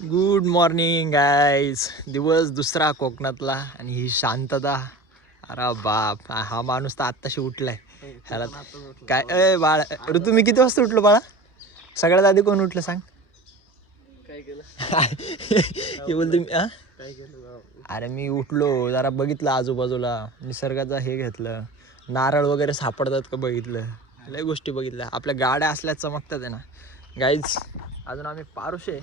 Good morning guys. दिवस दुसरा कोकणातला आणि ही शांतता. अरे बाप, हा माणूस तर आत्ताशी उठलाय. ह्याला काय बाळा ऋतू, मी किती वाजता उठलो बाळा? सगळ्यात आधी कोण उठलं सांग? काय केलं? हे बोलते मी काय केलं? अरे मी उठलो, जरा बघितलं आजूबाजूला, निसर्गाचा हे घेतलं, नारळ वगैरे सापडतात का बघितलं, लय गोष्टी बघितल्या. आपल्या गाड्या असल्या चमकतात आहे ना गाईज. अजून आम्ही पारुशे.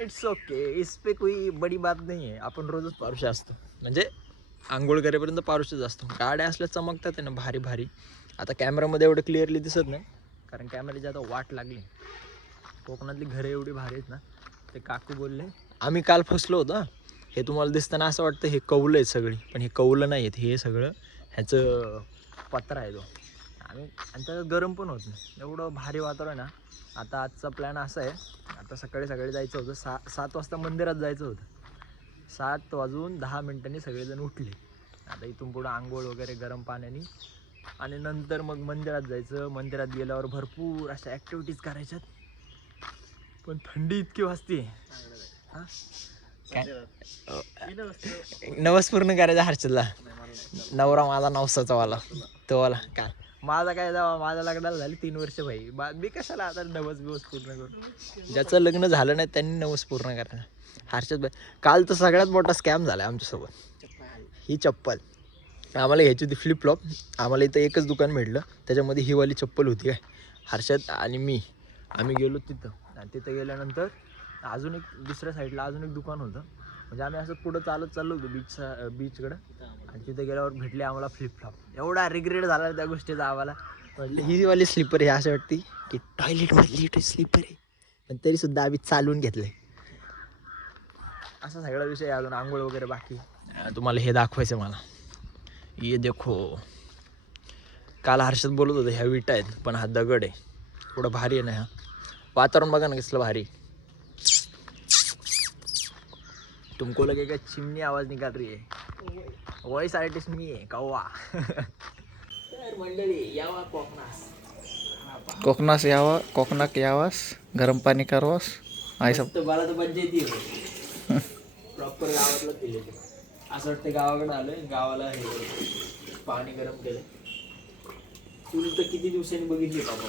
इट्स ओके, इस पे कोई बडी बात नाही आहे. आपण रोजच पारुशे असतो, म्हणजे आंघोळ करेपर्यंत पारुशेच असतो. गाड्या असल्या चमकतात आहे ना भारी भारी. आता कॅमेरामध्ये एवढं क्लिअरली दिसत नाही, कारण कॅमेऱ्याची आता वाट लागली. कोकणातली घरं एवढी भारी आहेत ना. ते काकू बोलले आम्ही काल फसलो होतो. हे तुम्हाला दिसताना असं वाटतं हे कौलं आहेत सगळी, पण हे कौलं नाही आहेत. हे सगळं ह्याचं पत्रा आहे तो. आणि त्यात गरम पण होत नाही, एवढं भारी वातावरण ना. आता आजचा प्लॅन असा आहे, आता सकाळी जायचं होतं. 7 वाजता मंदिरात जायचं होतं. 7:10 सगळेजण उठले. आता इथून पुढं आंघोळ वगैरे गरम पाण्याने, आणि नंतर मग मंदिरात जायचं. मंदिरात गेल्यावर भरपूर अशा ॲक्टिव्हिटीज करायच्यात. पण थंडी इतकी वाजते. हां काय नवस पूर्ण करायचा हर्षदला. नवरा माझा नवसाचा वाला, तो वाला काय माझा काय जावा. माझ्या लग्नाला झाली 3 वर्ष भाई. मी कशाला आता नवस पूर्ण करू? ज्याचं लग्न झालं नाही त्यांनी नवस पूर्ण करायचं. हर्षद भाई, काल तर सगळ्यात मोठा स्कॅम झाला आमच्यासोबत. ही चप्पल आम्हाला घ्यायची होती, फ्लिपफ्लॉप. आम्हाला इथं एकच दुकान भेटलं, त्याच्यामध्ये ही वाली चप्पल होती काय. हर्षद आणि मी आम्ही गेलो तिथं, आणि तिथं गेल्यानंतर अजून एक दुसऱ्या साईडला अजून एक दुकान होतं. म्हणजे आम्ही असं पुढं चाललो होतो बीचकडं, आणि तिथे गेल्यावर भेटले आम्हाला फ्लिपफ्लॉप. एवढा रिग्रेट झाला त्या गोष्टीचा आम्हाला. म्हटलं ही वाली स्लीपर आहे, असं वाटते की टॉयलेटमधली स्लीपर आहे, पण तरीसुद्धा आम्ही चालवून घेतलं. असा सगळा विषय. अजून आंघोळ वगैरे बाकी. तुम्हाला हे दाखवायचं मला. ये देखो, काल हर्षद बोलत होतं ह्या विटा आहेत, पण हा दगड आहे. एवढं भारी आहे ना. ह्या वातावरण बघा ना कसलं भारी. तुमको लगेगा चिमणी आवाज निकाल रही है. वॉइस आर्टिस्ट मी आहे कौवा. तर मंडळी यावा कोकणास यावा, कोकणात यावास, गरम पाणी करवास. मला तर पंचायती प्रॉपर गावातलं दिले. असं वाटतं गावाकडे आलोय, गावाला हे पाणी गरम केलं. चूल तर किती दिवसांनी बघितली बाबा.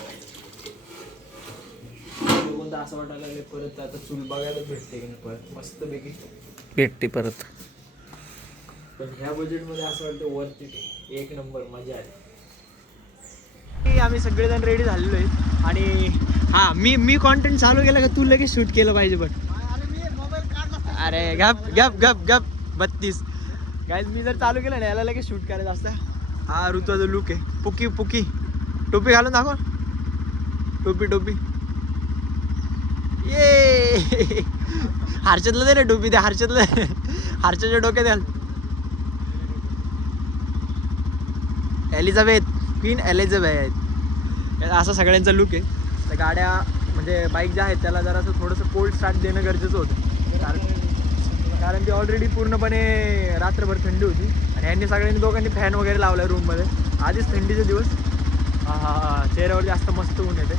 बघून तर असं वाटायला लागले परत आता चूल बघायला भेटते की नाही परत मस्त पैकी भेटते परत. पण ह्या बजेटमध्ये असं वाटतं वरती एक नंबर मजा आली. आम्ही सगळेजण रेडी झालेलो आहे, आणि हा मी कॉन्टेंट चालू केला का तू लगेच शूट केलं पाहिजे. पण अरे गप गप गप गप 32 गाईज, मी जर चालू केलं ना याला लगेच शूट करायचं असतं. हा ऋतूचा लुक आहे. पुकी टोपी घालून दाखव. टोपी ये हर्षदला दे रे टोपी. दे हर्षदच्या डोक्यात घाल. क्वीन एलिझाबेथ असा सगळ्यांचा लुक आहे. त्या गाड्या म्हणजे बाईक ज्या आहेत त्याला जरा असं थोडंसं कोल्ड स्टार्ट देणं गरजेचं होतं, कारण ती ऑलरेडी पूर्णपणे रात्रभर थंडी होती. आणि यांनी सगळ्यांनी दोघांनी फॅन वगैरे लावला रूममध्ये. आधीच थंडीचे दिवस. हा चेहऱ्यावर जास्त मस्त ऊन येते.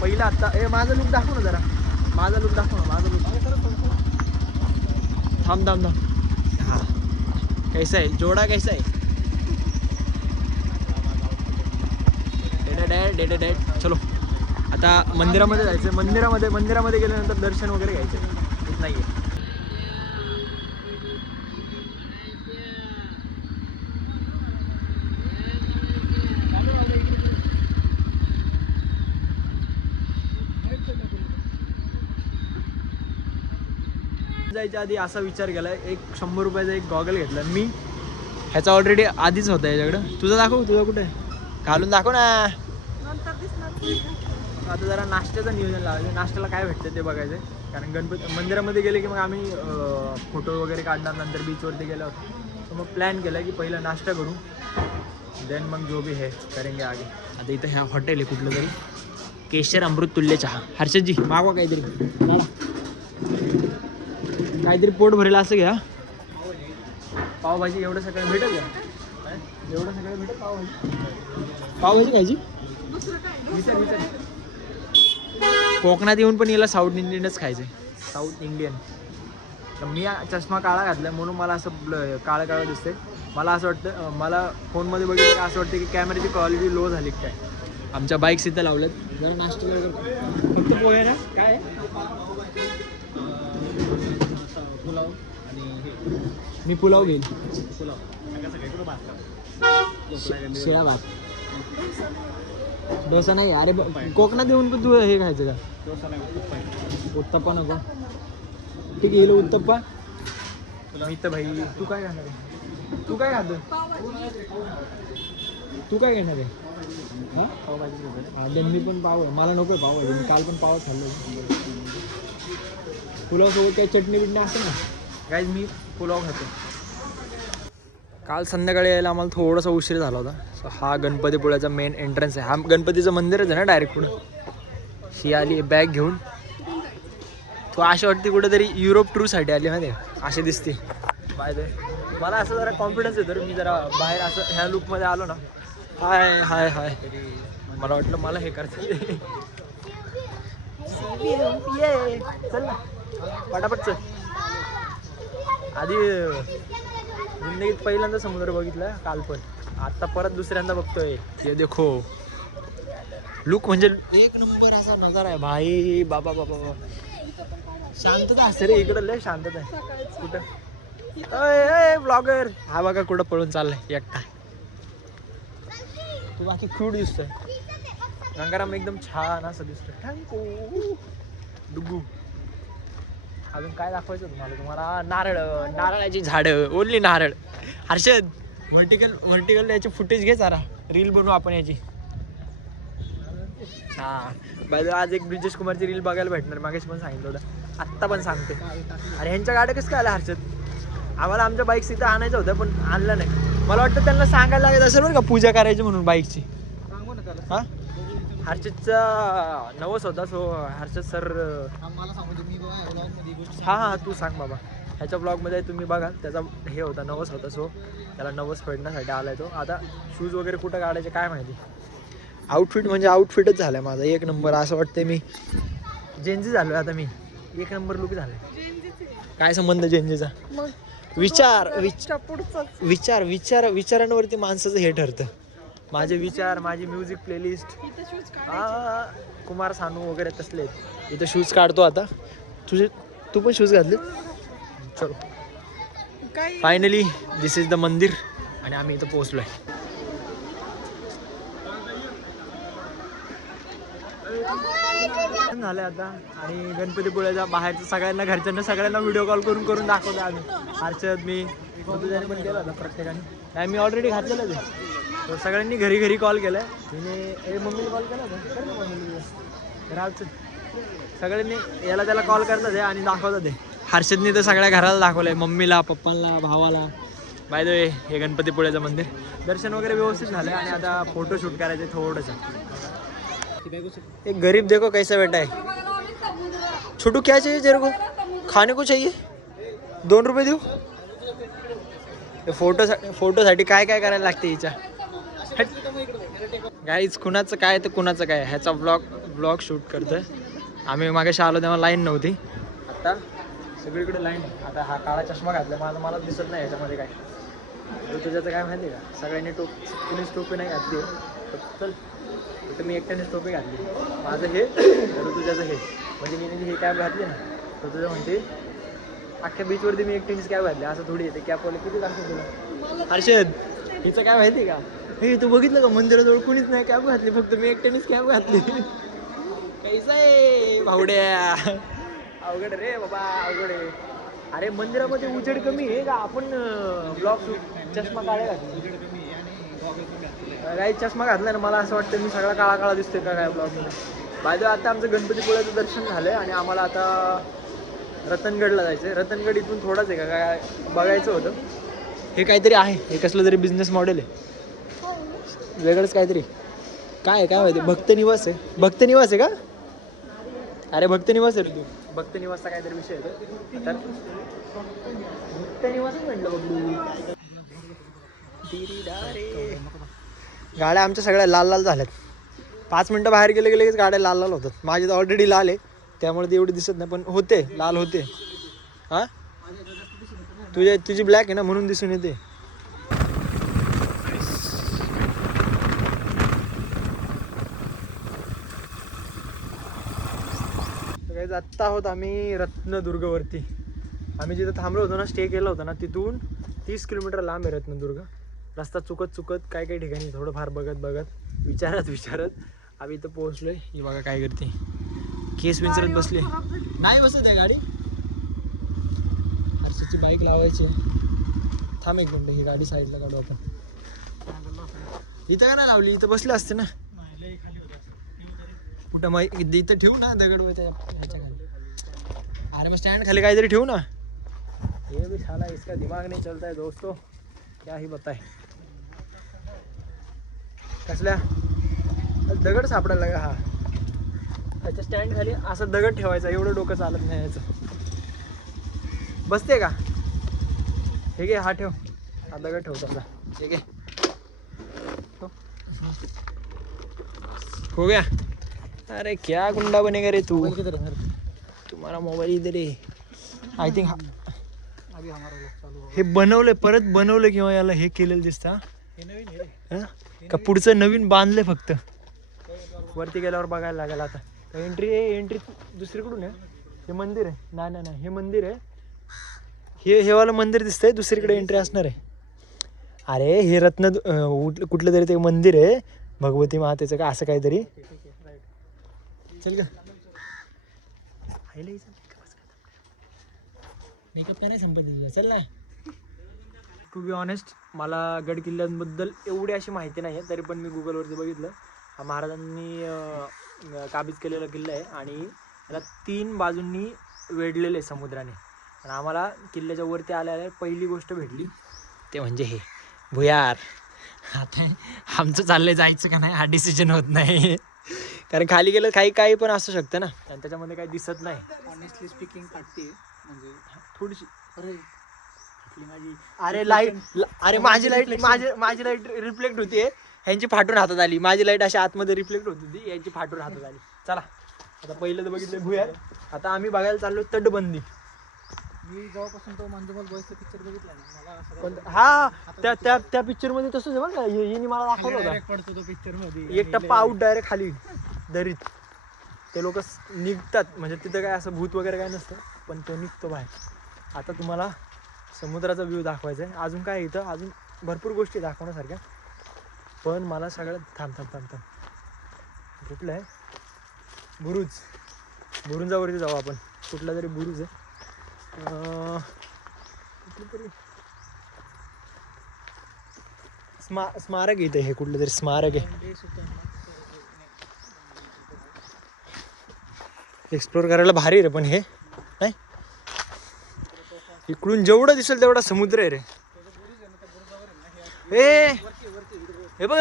पहिला आत्ता माझा लुक दाखव ना जरा. माझा लुक थांब. हा कैसा आहे जोडा, कैसा आहे? डेड चलो. आता मंदिरामध्ये जायचं. मंदिरामध्ये गेल्यानंतर दर्शन वगैरे घ्यायचं. नाही आहे जायच्या आधी असा विचार केला, एक 100 रुपयाचा एक गॉगल घेतला मी. ह्याचा ऑलरेडी आधीच होता याच्याकडं. तुझं दाखव, तुझं कुठे घालून दाखव ना. आता जरा नाश्त्याचं नियोजन लावायचं. नाश्त्याला काय भेटतं ते बघायचं, कारण गणपती मंदिरामध्ये गेले की मग आम्ही फोटो वगैरे काढणार. नंतर बीचवरती गेल्यावर तर मग प्लॅन केला की पहिला नाश्ता करू, देन मग जो भी है करेंगे आगे. आता इथं ह्या हॉटेल आहे कुठलं तरी, केशर अमृत तुल्य चहा. हर्षदजी मागवा काहीतरी पोट भरेल असं घ्या. पावभाजी एवढं सगळं भेटेल का? एवढं सगळं भेटेल पावभाजी खायची? विचार कोकणात येऊन पण हिला साऊथ इंडियनच खायचंय, साऊथ इंडियन. तर मी चष्मा काळा घातला म्हणून मला असं काळं काळं दिसतंय. मला असं वाटतं, मला फोनमध्ये बघितलं असं वाटतं की कॅमेऱ्याची क्वालिटी लो झाली काय. आमच्या बाईक्स इथं लावल्यात. जरा नाश्ता फक्त पोहे ना काय पुलाव आणि मी पुलाव घेईन. शिळा भात, डोसा नाही. अरे कोकणात येऊन पण तू हे खायचं का? उत्तप्पा नको. ठीक आहे, उत्तप्पा. मी तर भाई, तू काय खाणार आहे? तू काय खातो? तू काय घेणार आहे? हां पावभाजी. हां मी पण पाव. मला नको आहे पावभाजी, मी काल पण पावच खाल्लं. पुलावसोबत काही चटणी बिटणी असते ना गाईज. मी पुलाव खातो. काल संध्याकाळी यायला आम्हाला थोडासा उशीर झाला होता. सो हा गणपतीपुळ्याचा मेन एंट्रन्स आहे. हा गणपतीचं मंदिरच आहे ना डायरेक्ट पुढं. ही आली बॅग घेऊन. तो अशी वाटते कुठेतरी युरोप टूरसाठी आली माहिती आहे, अशी दिसते. बाय द मला असं जरा कॉन्फिडन्स येतो रे. मी जरा बाहेर असं ह्या लुकमध्ये आलो ना, हाय हाय हाय, मला वाटलं मला हे करायचं. चल ना पटापट चल. आधी जिंदगीत पहिल्यांदा समुद्र बघितला काल, पण आता परत दुसऱ्यांदा बघतोय. हे देखो लुक म्हणजे एक नंबर असा नजारा आहे भाई. बाबा बाबा बाबा, शांतता असते रे इकडं, लय शांतता आहे. कुठं ब्लॉगर हा बघा कुठं पळून चाललाय एकटा. तू बाकी क्यूट दिसतोय. गंगाराम एकदम छान असं दिसतोय. थँक्यू डुगू. अजून काय दाखवायचं तुम्हाला? नारळ, नारळाची झाडं, ओनली नारळ. हर्षद व्हर्टिकल याची फुटेज घे जरा, रील बनवू आपण याची. हां बाय आज एक ब्रिजेश कुमारची रील बघायला भेटणार. मागेच पण सांगितलं होतं, आत्ता पण सांगते. अरे ह्यांच्या गाड्या कसं काय आल्या हर्षद? आम्हाला आमच्या बाईक्स इथं आणायचं होतं पण आणलं नाही. मला वाटतं त्यांना सांगायला लागत असेल बरं का पूजा करायची म्हणून बाईकची. हां हर्षदचा नवस होता. सो हर्षद सर मला सांगू मी हां हां तू सांग बाबा. ह्याच्या ब्लॉगमध्ये तुम्ही बघा, त्याचा हे होता नवस होता. सो त्याला नवस फेडण्यासाठी आलाय तो. आता शूज वगैरे कुठं काढायचे काय माहिती. आउटफिट म्हणजे आउटफिटच झालं आहे माझा एक नंबर. असं वाटतं मी जेंजी झालो आता. मी एक नंबर लुक झालं. काय संबंध जेंजीचा? विचारांवरती माणसाचं हे ठरतं. माझे विचार, माझी म्युझिक प्लेलिस्ट, कुमार सानू वगैरे तसले. इथं शूज काढतो आता. तू पण शूज घातले? चलो फायनली दिस इज द मंदिर आणि आम्ही इथं पोहोचलोय. झालं आता. आणि गणपतीपुळ्याच्या बाहेरचं सगळ्यांना, घरच्यांना सगळ्यांना व्हिडिओ कॉल करून दाखवतो आम्ही. हर्षद, मी ऋतुजाने पण केला होता प्रत्येकाने. नाही मी ऑलरेडी घातलेलं ते. तर सगळ्यांनी घरी घरी कॉल केला आहे. तिने मम्मीला कॉल केला होता. कर ना मम्मीला रावचं. सगळ्यांनी याला त्याला कॉल करतात आहे आणि दाखवतात आहे. हर्षदने तर सगळ्या घराला दाखवलं आहे, मम्मीला, पप्पांना, भावाला. बाय द वे हे गणपतीपुळ्याचं मंदिर. दर्शन वगैरे व्यवस्थित झालं आणि आता फोटोशूट करायचं आहे थोडंसं. एक गरीब देखो कैसा बैठा है. छोटू क्या चाहिए तेरे को? खाने को चाहिए? 2 रुपये देऊ? फोटोसाठी काय काय करायला लागते हिच्या. गाईज कुणाचं काय तर कुणाचं काय, ह्याचा ब्लॉग शूट करतोय आम्ही. मागे आलो तेव्हा लाईन नव्हती, आता सगळीकडे लाईन. आता हा काळा चष्मा घातला मला दिसत नाही ह्याच्यामध्ये काय. ऋतुजाचं काय माहिती आहे का? सगळ्यांनी कुणीच टोपी नाही घातली. चल तर मी एकट्यानेच टोपी घातली. माझं हे ऋतुजाचं हे, म्हणजे मी हे कॅब घातली ना, ऋतुजा म्हणते अख्ख्या बीचवरती मी एकट्यानेच कॅब घातली. असं थोडी येते कॅबवाले किती लागतं तुला. हर्षद हिचं काय माहिती का? हे तू बघितलं का मंदिराजवळ कुणीच नाही कॅब घातली, फक्त मी एकट्यानेच कॅब घातली. कैसा आहे भावड्या? अवघड रे बाबा, अवघड आहे. अरे मंदिरामध्ये उजेड कमी आहे का? आपण ब्लॉग चष्मा काळा घातला, काही चष्मा घातला ना. मला असं वाटतं मी सगळा काळा काळा दिसतोय का काय ब्लॉगमध्ये. बाय आता आमचं गणपतीपुळ्याचं दर्शन झालं आहे आणि आम्हाला आता रतनगडला जायचं आहे. रतनगड इथून थोडाच आहे का काय बघायचं होतं. हे काहीतरी आहे, हे कसलं तरी बिझनेस मॉडेल आहे वेगळंच काहीतरी. काय माहिती. भक्तनिवास आहे का? अरे भक्तनिवास आहे रे तू. भक्तनिवासचा काहीतरी विषय आहे तर भक्तनिवासच म्हटलं बघ. गाड्या आमच्या सगळ्या लाल लाल झाल्यात. 5 मिनटं बाहेर गेले की लगेच गाड्या लाल लाल होतात. माझी तर ऑलरेडी लाल आहे त्यामुळे ते एवढी दिसत नाही, पण होते लाल होते. हां तुझी ब्लॅक आहे ना म्हणून दिसून येते. आत्ता आहोत आम्ही रत्नदुर्गवरती. आम्ही जिथं थांबलो होतो ना, स्टे केला होता ना, तिथून 30 किलोमीटर लांब आहे रत्नदुर्ग. रस्ता चुकत काही ठिकाणी थोडंफार बघत विचारत आम्ही इथं पोहोचलोय. ही बघा काय करते, केस विंचरत बसले. नाही बसत आहे गाडी. हर्षदची बाईक लावायची. थांब एक मिनिट, ही गाडी साईडला काढू आपण. इथं का नाही लावली, इथं बसले असते ना. कुठं मग इथं ठेवू ना दगड ह्याच्या खाली. अरे मग स्टँड खाली काहीतरी ठेवू ना. ये भी साला इसका दिमाग नहीं चलता है दोस्तों, क्या ही बताए. कसल्या दगड सापडायला लागा. हा त्याच्या स्टँड खाली असं दगड ठेवायचा, एवढं डोकं चालत नाही याचं. बसते का हे घे, हा ठेव, हा दगड ठेवतो आपला. ठीक आहे हो गया. अरे क्या गुंडा बनेगा रे तू. तुम्हारा मोबाईल इधर आहे. आय थिंक हे बनवलंय, परत बनवलं किंवा याला हे केलेलं दिसतं. का पुढचं नवीन बांधले, फक्त वरती गेल्यावर बघायला लागेल. आता एंट्री दुसरीकडून आहे. हे मंदिर आहे. नाही हे मंदिर आहे. हे वालं मंदिर दिसतंय, दुसरीकडे एंट्री असणार आहे. अरे हे कुठलं तरी ते मंदिर आहे, भगवती मातेचं का असं काहीतरी. चल का मेकअप का नाही संपत तुझा. चल ना. टू बी ऑनेस्ट मला गड किल्ल्यांबद्दल एवढी अशी माहिती नाही आहे, तरी पण मी गुगलवरती बघितलं. हा महाराजांनी काबीज केलेला किल्ला आहे आणि याला 3 बाजूंनी वेढलेलं आहे समुद्राने. आणि आम्हाला किल्ल्याच्या वरती आल्याला पहिली गोष्ट भेटली ते म्हणजे हे भुयार. आता आमचं चाललंय जायचं का नाही हा डिसिजन होत नाही, कारण खाली गेलं काही पण असू शकतं ना, आणि त्याच्यामध्ये काही दिसत नाही. ऑनेस्टली स्पीकिंग फाटते म्हणजे थोडीशी. माझी अरे माझी लाईट रिफ्लेक्ट होती, ह्यांची फाटून हातात आली. माझी लाईट अशी आतमध्ये रिफ्लेक्ट होत होती, यांची फाटून हातात आली. चला आता पहिलं तर बघितलं भुयार, आता आम्ही बघायला चाललो तटबंदी. मी जेव्हापासून तो मंजुमल बॉयजचा पिक्चर बघितला ना, मला हा त्या पिक्चर मध्ये तसंच आहे बरं का. हिने मला दाखवलं होता, पडतो तो पिक्चर मध्ये एक टप्पा आऊट डायरेक्ट खाली दरीत. ते लोक निघतात, म्हणजे तिथं काय असं भूत वगैरे काय नसतं, पण तो निघतो बाहेर. आता तुम्हाला समुद्राचा व्ह्यू दाखवायचा आहे. अजून काय इथं अजून भरपूर गोष्टी दाखवण्यासारख्या, पण मला सगळ्यात थांब कुठलं आहे बुरुजावरती जाऊ आपण. कुठला तरी बुरुज आहे, कुठलं तरी स्मारक इथे. हे कुठलं तरी स्मारक आहे, एक्सप्लोर करायला भारी रे. पण हे नाही, इकडून जेवढं दिसेल तेवढा समुद्र आहे रे. हे बघ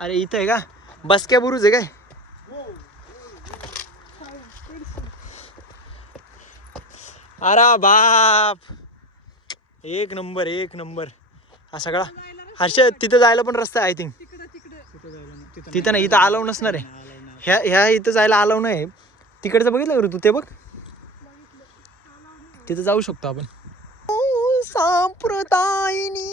अरे इथं आहे का बसक्या बुरुज आहे काय. अरे बाप, एक नंबर हा सगळा. हर्ष तिथं जायला पण रस्ता आहे आय थिंक. तिथं नाही, इथं आलाव नसणार आहे. ह्या इथं जायला आलाव नाही. तिकडचं बघितलं का तू, ते बघ तिथं जाऊ शकतो आपण. सांप्रदायिनी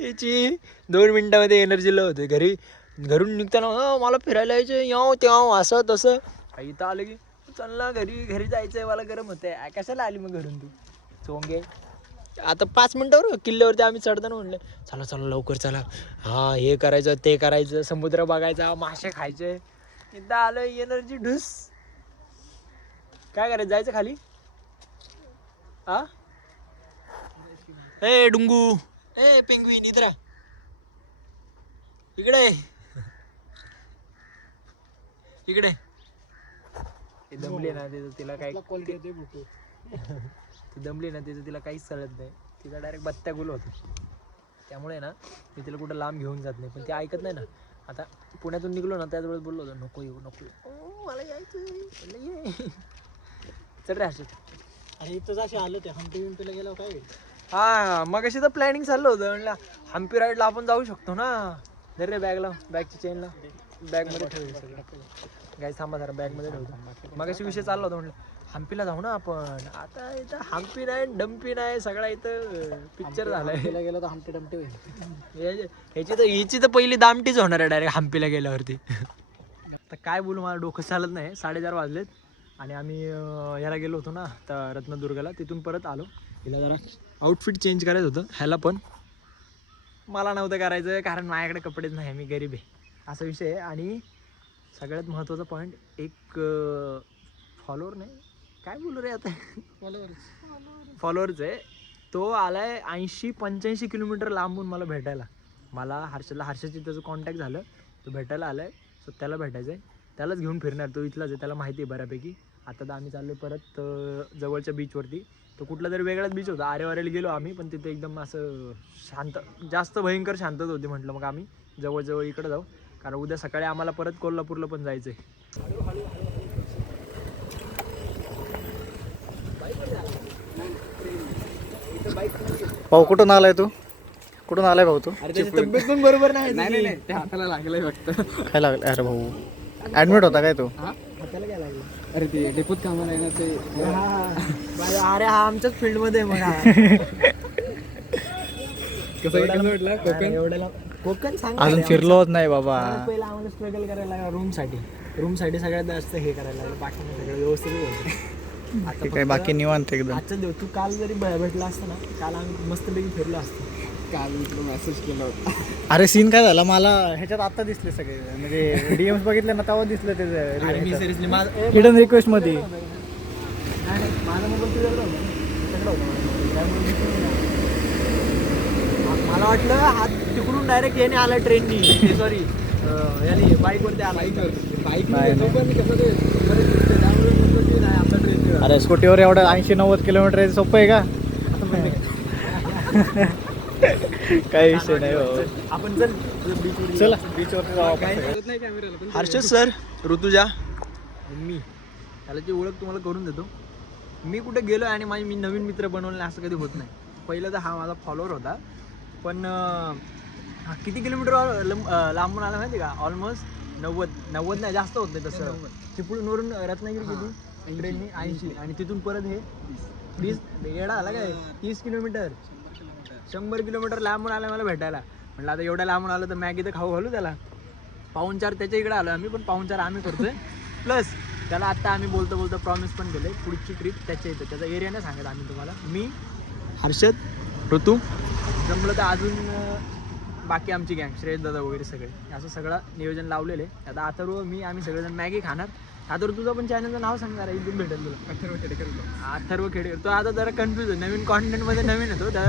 याची 2 मिनिटामध्ये एनर्जी लव होते. घरून निघताना मला फिरायला यायचं तेव्हा असं तसं. इथं आलं की चल ना घरी जायचंय, मला गरम होतंय. कशाला आली मग घरून तू चोंगे. आता 5 मिनिटावर किल्ल्यावरती आम्ही चढताना म्हणलं चला लवकर चला, हा हे करायचं ते करायचं, समुद्र बघायचा, मासे खायचे. इथं आलं एनर्जी ढुस. काय करायचं, जायचं खाली. ए डुंगू, ए पेंग्विन इधर इकडे दमली ना तिला काय दमली ना तिला काहीच कळत नाही. तिचा डायरेक्ट बत्त्या गुल होतो. त्यामुळे ना मी तिला कुठं लांब घेऊन जात नाही, पण ती ऐकत नाही ना. आता पुण्यातून निघलो ना, त्याच वेळेस बोललो होतो नको येऊ मला यायचं. चल रे हर्षद. आणि इथं जसे आलं ते हंपीला गेलो काय. हा मग अशी तर प्लॅनिंग चाललं होतं, म्हणलं हंपी राईडला आपण जाऊ शकतो ना. धर रे बॅग लाव, बॅगची चेन लाव, बॅगमध्ये ठेव हे सगळं. गाईस थांबा जरा बॅगमध्ये ठेवतो. मग विषय चालला होता, म्हटलं हम्पीला जाऊ ना आपण. आता इथं हम्पी नाही डम्पी नाही, सगळा इथं पिक्चर झालाय. तिला गेलो तर हम्पी डमटी होईल. हिची तर पहिली दामटीच होणार आहे डायरेक्ट हम्पीला गेल्यावरती. तर काय बोलू, मला डोकं चालत नाही. 4:30 वाजलेत आणि आम्ही ह्याला गेलो होतो ना तर रत्नदुर्गला, तिथून परत आलो. हिला जरा आउटफिट चेंज करायचं होतं, ह्याला पण मला नव्हतं करायचं कारण माझ्याकडे कपडेच नाही, मी गरीब आहे असा विषय आहे. आणि सगळ्यात महत्त्वाचा पॉईंट, एक फॉलोअर नाही काय बोलू रे आता, फॉलोअरच आहे, तो आलाय 80-85 किलोमीटर लांबून मला भेटायला. मला हर्षदची त्याचं कॉन्टॅक्ट झालं, तो भेटायला आलाय. सो त्याला भेटायचं आहे, त्यालाच घेऊन फिरणार. तो इथलाच आहे, त्याला माहिती आहे बऱ्यापैकी. आता तर आम्ही चाललो परत जवळच्या बीचवरती. तो कुठला तरी वेगळाच बीच होता, आरेवारेला गेलो आम्ही, पण तिथे एकदम असं शांत, जास्त भयंकर शांतता होती. म्हटलं मग आम्ही जवळ इकडे जाऊ, कारण उद्या सकाळी आम्हाला परत कोल्हापूरला पण जायचं आहे. भाऊ कुठून आलाय तू? कुठून आलाय भाऊ तू? अरे त्याची तब्येत पण बरोबर नाही. नाही ते हाताला लागलंय फक्त. काय लागलं? अरे भाऊ ऍडमिट होता काय तू? हाताला काय लागलं? अरे ते डेपोत कामाला आहे ना ते. अरे हा आमच्याच फील्ड मध्ये मग एवढ्याला कोकण सांग. अजून फिरलोच नाही बाबा. पहिला आम्हाला स्ट्रगल करायला लागला रूमसाठी सगळ्यात जास्त हे करायला लागलं. बाकी सगळं व्यवस्थित होतं. आता काय बाकी निवांत एकदम. आजचा दिवस तू काल जरी भेटला असता ना, काल आम्ही मस्तपैकी फिरलो असतो. काल मेसेज केला होता. अरे सीन काय झाला, मला ह्याच्यात आता दिसले सगळे, म्हणजे डीएम्स बघितले ना तेव्हा दिसलं ते सिरियसली हिडन रिक्वेस्ट मध्ये. माझा मोबाईल तुझ्याकडे होता, मला वाटलं हा तिकडून डायरेक्ट याने आला ट्रेननी, सॉरी याने बाईकवरती आला. अरे स्कूटीवर एवढं 80-90 किलोमीटर सोपं आहे का? काही विषय नाही. आपण चल बीचवर, चला बीचवरती जाऊ. हर्षद सर, ऋतुजा, मी त्याची ओळख तुम्हाला करून देतो. मी कुठे गेलो आणि मी नवीन मित्र बनवले असं कधी होत नाही. पहिलं तर हा माझा फॉलोअर होता, पण किती किलोमीटर लांबून आला माहिती का? ऑलमोस्ट 90 नाही, जास्त होत नाही तसं. चिपळूणवरून रत्नागिरी किती ट्रेननी 80, आणि तिथून परत हे 20. येडा आला काय? 30 किलोमीटर, 100 किलोमीटर लांबून आला मला भेटायला. म्हटलं आता एवढ्या लांबून आलं तर मॅगी तर खाऊ घालू त्याला. पाहुणचार त्याच्या इकडे आलो आम्ही, पण पाहुणचार आम्ही करतोय. प्लस त्याला आत्ता आम्ही बोलतो प्रॉमिस पण केलं आहे, पुढची ट्रिप त्याच्या इथं, त्याचा एरिया नाही सांगत आम्ही तुम्हाला. मी, हर्षद, ऋतू, जमलं तर अजून बाकी आमची गँग, श्रेयस दादा वगैरे सगळे, असं सगळं नियोजन लावलेलं आहे. आता अथर्व, मी, आम्ही सगळेजण मॅगी खाणार. अथर्व तुझं पण चॅनलचं नाव सांगणार आहे, इथून भेटेल तुला. अथर्व खेडेकर. तो आता जरा कन्फ्यूज आहे, नवीन कॉन्टेंटमध्ये नवीन येतो त्या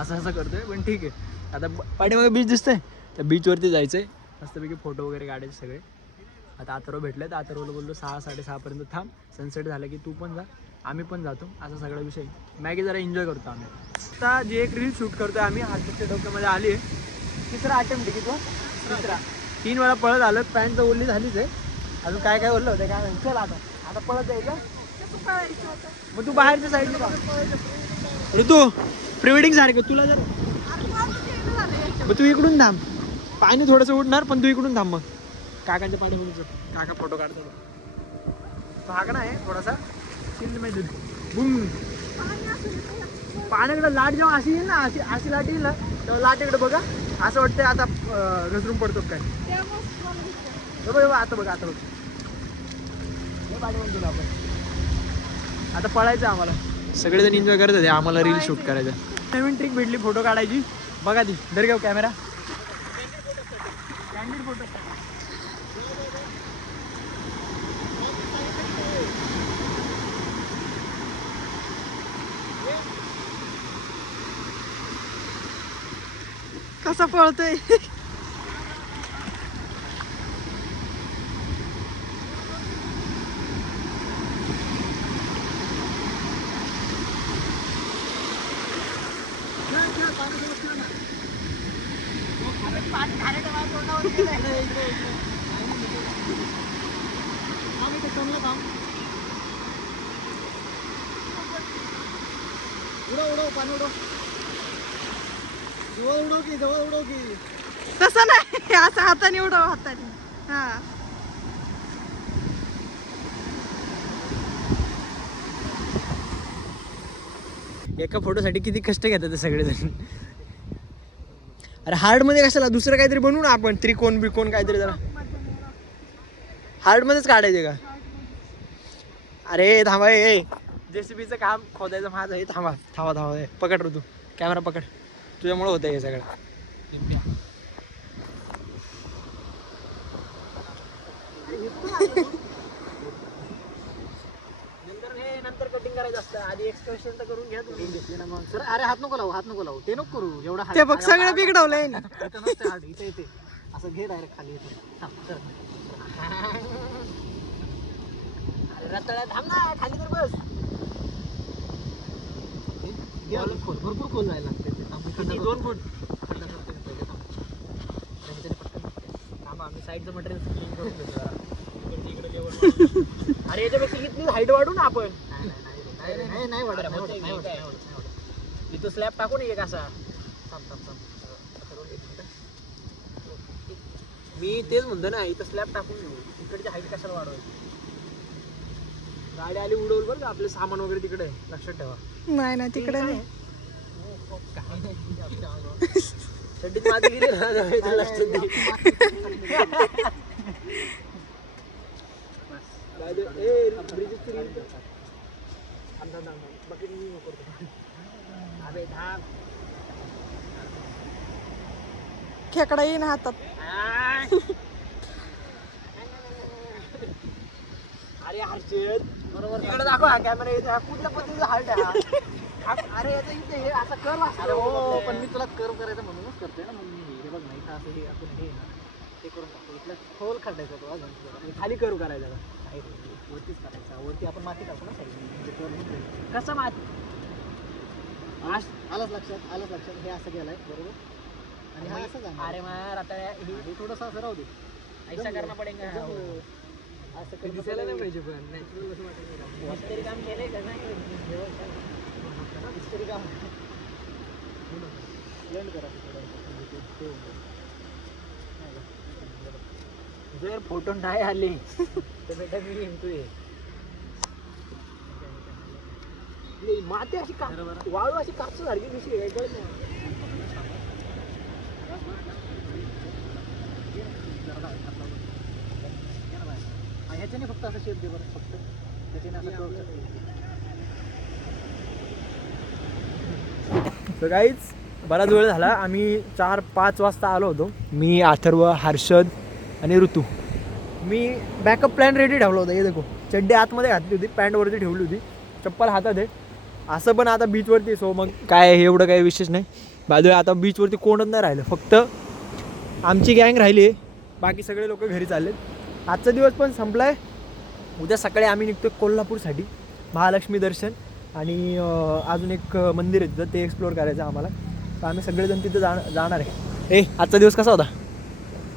असं करतोय, पण ठीक आहे. आता पाठीमागे बीच दिसतंय, त्या बीचवरती जायचं आहे, मस्तपैकी फोटो वगैरे काढायचे सगळे. आता अथर्व भेटले तर अथर्वला बोललो 6-6:30 थांब, सनसेट झालं की तू पण जा, आम्ही पण जातो, असा सगळा विषय. मॅगी जरा एन्जॉय करतो आम्ही. आता जी एक रील शूट करतोय आम्ही, हर्षदच्या डोक्यामध्ये आली आहे. 3रा अटेम्प्ट आहे की तो? 3रा. 3 वेळा पळत आलं, पॅन्ट तर ओढली झालीच आहे. अजून काय काय बोललं होतं काय? चल आता पळत जायचं. मग तू बाहेरच्या साईडला जा. ऋतू प्री वेडिंग सारखं तुला जर, मग तू इकडून थांब, पाणी थोडंसं उडणार, पण तू इकडून थांब. मग काकांच्या पाठीमध्ये काका फोटो काढतात. भागणं आहे थोडासा चिल्ल माहिती बुम. पाण्याकडे लाट जेव्हा अशी येईल ना, अशी लाट येईल ना, तेव्हा लाटेकडे बघा, असं वाटतं आता घसरून पडतो काय. आता बघा पाठीमध्ये आपण आता पळायचं आम्हाला. सगळेजण एन्जॉय करत होते, आम्हाला रील शूट करायचं. नवीन ट्रिक भेटली फोटो काढायची, बघा ती. धर घेऊ कॅमेरा, कॅन्डिड फोटो. कसा पळतोय उडव पाणी उडव, जवळ उडव की. तसं नाही असं हाताने उडव हाताने. हा एका फोटोसाठी किती कष्ट घेतात ते सगळेजण. अरे हार्ड मध्ये कशाला दुसरं काहीतरी बनवू ना आपण, त्रिकोण बिकोण काहीतरी जरा हार्ड मध्येच काढायचे का. अरे थांबा ए, जेसीबीचं काम खोदायचं माझं आहे. थांबा थांबा थांबा पकड ऋतू, कॅमेरा पकड, तुझ्यामुळे होतं हे सगळं. नंतर कटिंग करायचं असतं, आधी एक्सप्रेशन तर करून घ्या तुम्ही. घेतले ना मग सर. अरे हात नको लावू ते नको करू एवढा. ते बघ सगळं बिघडवलंय. इथं नसते हार्ड, इथे येते असं घे डायरेक्ट खाली येतो. अरे रताळ्या थांब ना, खाली तर बस. भरपूर खोल जायला लागते. 2 फूट आम्ही साईडचं मटेरियल. अरे याच्यापेक्षा किती हाईट वाढू ना आपण. नाही वाढत. इथं स्लॅब टाकू नये कसा. मी तेच म्हणतो ना, इथं स्लॅब टाकून घेऊ. तिकडची हाईट कशाला वाढवायची. गाडी आली उडवल बरं का, आपले सामान वगैरे तिकडे लक्षात ठेवा. नाही ना तिकडे नाही. थंडीत माती गेली ना लक्षात दे. खेकडा येईन हातात. अरे हर्षद बरोबर तिकडे दाखव हा कॅमेरा. इथे हा कुठल्या पद्धतीचा हार्ट आहे हा. अरे याचा इथे हे असा कर्व असतो. हो पण मी तुला कर्व करायचं म्हणूनच करतोय ना. म्हणून हे बघ नाही का असं हे आपण हे ना ते करून टाकतो. इथला खोल खड्डायचा तो अजून खाली कर्व करायचा का वरतीच करायचा. वरती आपण माती टाकू ना साईड. कसा माती आलंच लक्षात. हे असं गेलाय बरोबर. आणि हा असं जाणार. अरे मग आता हे थोडंसं असं राहू दे. ऐसा करणं पडेगा. असं कधी दिसायला नाही पाहिजे. पण मिस्त्री काम केलंय का नाही. मिस्त्री काम ब्लेंड करा. जर फोटो नाही आले तर बेटा मी निघतोय. माती अशी का वाळू अशी कापसा सारखी दिसली काय कळत नाही. ह्याच्याने फक्त असं शेप दे बरं. फक्त त्याच्याने असं करू शकतो. तर काहीच बराच वेळ झाला. आम्ही 4-5 वाजता आलो होतो. मी, अथर्व, हर्षद आणि ऋतू. मी बॅकअप प्लॅन रेडी ठेवला होता. हे देखो चड्डी आतमध्ये घातली होती, पॅन्टवरती ठेवली होती, चप्पल हातात आहे. असं पण आता बीचवरती. सो मग काय एवढं काही विशेष नाही. बाजू आता बीचवरती कोणच नाही राहिलं. फक्त आमची गँग राहिली आहे. बाकी सगळे लोक घरी चाललेत. आजचा दिवस पण संपला आहे. उद्या सकाळी आम्ही निघतो कोल्हापूरसाठी. महालक्ष्मी दर्शन आणि अजून एक मंदिर आहे तिथं, ते एक्सप्लोअर करायचं आम्हाला. तर आम्ही सगळेजण तिथं जाणार आहे. आजचा दिवस कसा होता.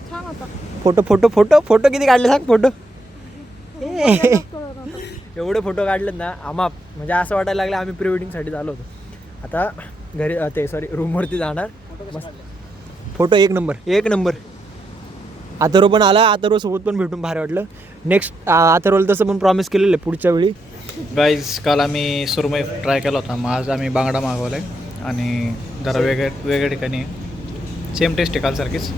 छान होता. फोटो फोटो फोटो फोटो किती काढले सांग. फोटो एवढे फोटो काढलेत ना आम्हा. म्हणजे असं वाटायला लागलं आम्ही प्री वेडिंगसाठी झालो होतो. आता घरी रूमवरती जाणार. फोटो एक नंबर. अथर्व पण आला. अथर्व सोबत पण भेटून भारी वाटलं. नेक्स्ट अथर्वला तसं पण प्रॉमिस केलेलं आहे पुढच्या वेळी. गाईज काल आम्ही सुरमई ट्राय केला होता. मग आज आम्ही बांगडा मागवला आहे आणि जरा वेगळ्या ठिकाणी सेम टेस्ट आहे कालसारखीच.